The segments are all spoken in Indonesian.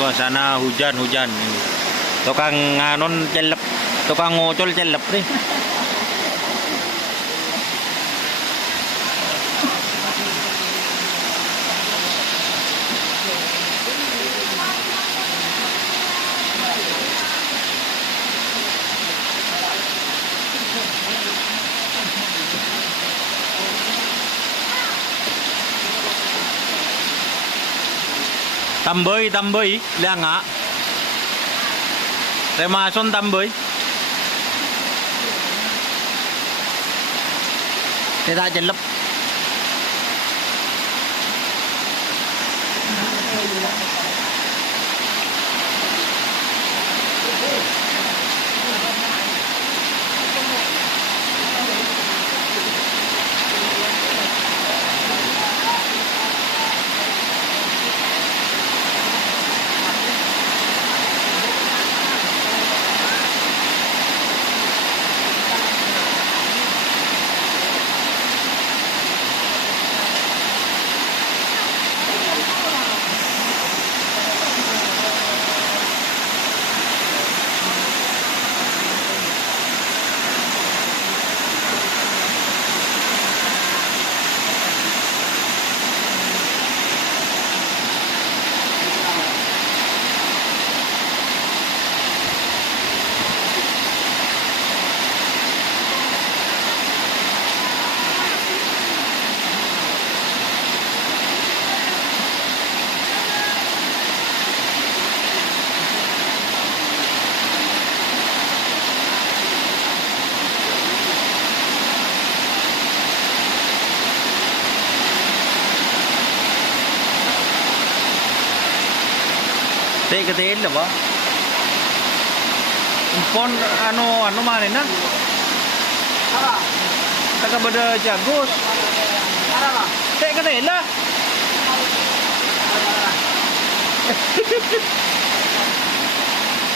suasana hujan-hujan ini. Tukang nganon celep, tukang ngocol celep nih. Tambay, lihat nggak? Remason tambay. Tidak jelek. Teh ketel apa? Pon anu mana na? Apa? Taga beda jagus. Apa? Teh ketel lah.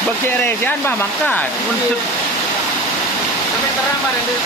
Berkeresian bah mangkat. Sampai terang pada itu.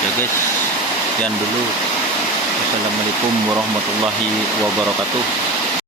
Ya guys, sekian dulu. Assalamualaikum warahmatullahi wabarakatuh.